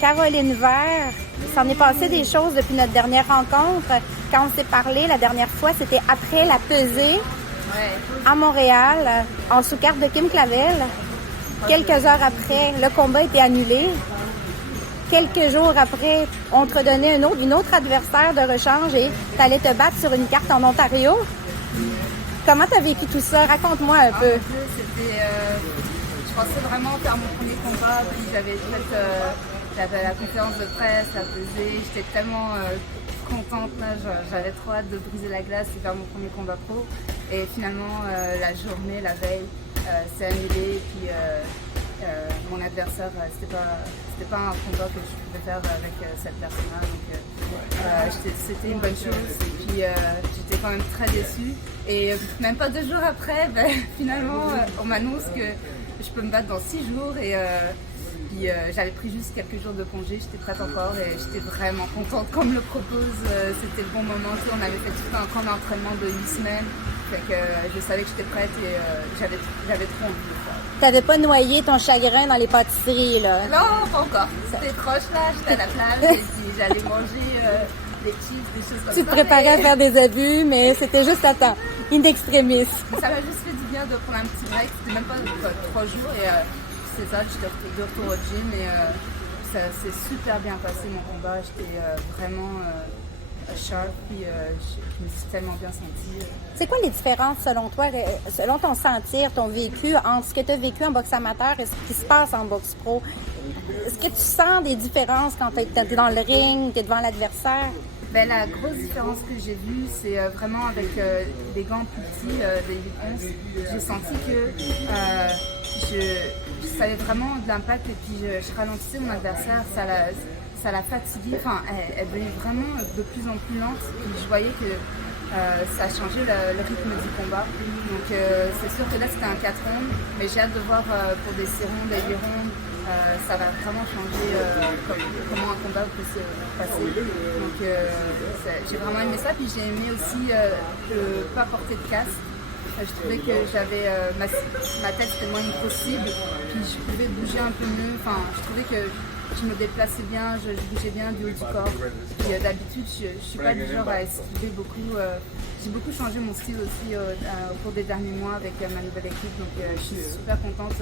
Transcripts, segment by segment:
Caroline Vert, il s'en est passé des choses depuis notre dernière rencontre. Quand on s'est parlé la dernière fois, c'était après la pesée à Montréal, en sous-carte de Kim Clavel. Quelques heures après, le combat était annulé. Quelques jours après, on te redonnait une autre adversaire de rechange et tu allais te battre sur une carte en Ontario. Comment tu as vécu tout ça? Raconte-moi un peu. Je pensais vraiment faire mon premier combat, puis j'avais la conférence de presse, la pesée, j'étais tellement contente, là, j'avais trop hâte de briser la glace et faire mon premier combat pro. Et finalement, la journée, la veille, c'est annulé, puis mon adversaire, c'était pas un combat que je pouvais faire avec cette personne-là, donc c'était une bonne chose. Et puis j'étais quand même très déçue. Et même pas 2 jours après, finalement, on m'annonce que je peux me battre dans 6 jours. Et puis j'avais pris juste quelques jours de congé, j'étais prête encore et j'étais vraiment contente qu'on me le propose. C'était le bon moment. On avait fait tout un camp d'entraînement de 8 semaines. Fait que je savais que j'étais prête et j'avais trop envie de le faire. T'avais pas noyé ton chagrin dans les pâtisseries, là? Non, pas encore. C'était proche, là. J'étais à la plage et puis j'allais manger des chips, des choses comme ça. Tu te préparais à faire des abus, mais c'était juste à temps. In extremis. Ça m'a juste fait du bien de prendre un petit break. C'était même pas 3 jours et c'est ça, j'étais de retour au gym et ça s'est super bien passé mon combat. J'étais vraiment sharp puis je me suis tellement bien sentie. C'est quoi les différences selon toi, selon ton sentir, ton vécu, entre ce que tu as vécu en boxe amateur et ce qui se passe en boxe pro? Est-ce que tu sens des différences quand tu es dans le ring, tu es devant l'adversaire? Ben, la grosse différence que j'ai vue, c'est vraiment avec des gants plus petits, des 8-11. J'ai senti que je savais vraiment de l'impact et puis je ralentissais mon adversaire, ça l'a fatiguée, enfin elle devenait vraiment de plus en plus lente et je voyais que ça a changé le rythme du combat. Donc c'est sûr que là c'était un 4 rounds, mais j'ai hâte de voir pour des 6 rounds, des 8 rounds. Ça va vraiment changer comment un combat peut se passer. Donc j'ai vraiment aimé ça. Puis j'ai aimé aussi ne pas porter de casque. Je trouvais que j'avais ma tête c'était moins une grosse cible. Puis je pouvais bouger un peu mieux. Enfin, je trouvais que je me déplaçais bien, je bougeais bien du haut du corps. Puis d'habitude, je suis pas du genre à esquiver beaucoup. J'ai beaucoup changé mon style aussi au cours des derniers mois avec ma nouvelle équipe. Donc je suis super contente.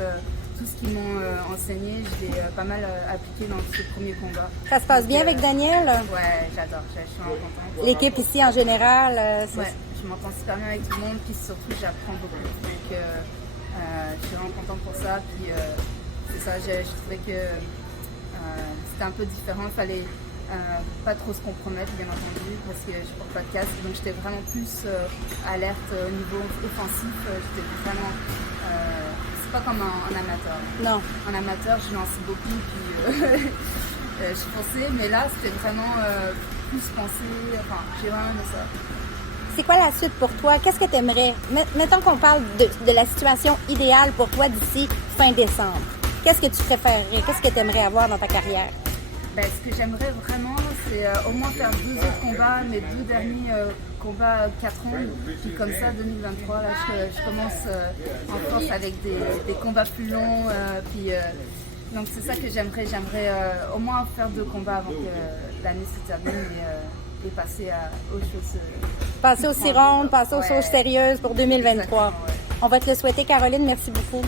Tout ce qu'ils m'ont enseigné, je l'ai pas mal appliqué dans ce premier combat. Ça se passe bien avec Daniel? Ouais, j'adore, je suis vraiment contente. L'équipe ici en général? Ouais, je m'entends super bien avec tout le monde, puis surtout j'apprends beaucoup. Donc je suis vraiment contente pour ça. Puis c'est ça, je trouvais que c'était un peu différent, il fallait pas trop se compromettre bien entendu parce que je porte pas de casque, donc j'étais vraiment plus alerte au niveau offensif, j'étais vraiment... pas comme en amateur. Non. En amateur, je lance beaucoup, puis je pensais, mais là, c'était vraiment plus penser, enfin, j'ai vraiment aimé ça. C'est quoi la suite pour toi? Qu'est-ce que tu aimerais? Mettons qu'on parle de la situation idéale pour toi d'ici fin décembre. Qu'est-ce que tu préférerais? Qu'est-ce que tu aimerais avoir dans ta carrière? Ben, ce que j'aimerais vraiment, c'est au moins faire 2 autres combats, mes 2 derniers combats 4 rounds. Puis comme ça, 2023, là, je commence en force avec des combats plus longs. Donc c'est ça que j'aimerais. J'aimerais au moins faire 2 combats avant que l'année se termine et passer aux choses. Passer aux 6 rondes, passer aux choses sérieuses pour 2023. Exactement, ouais. On va te le souhaiter, Caroline. Merci beaucoup.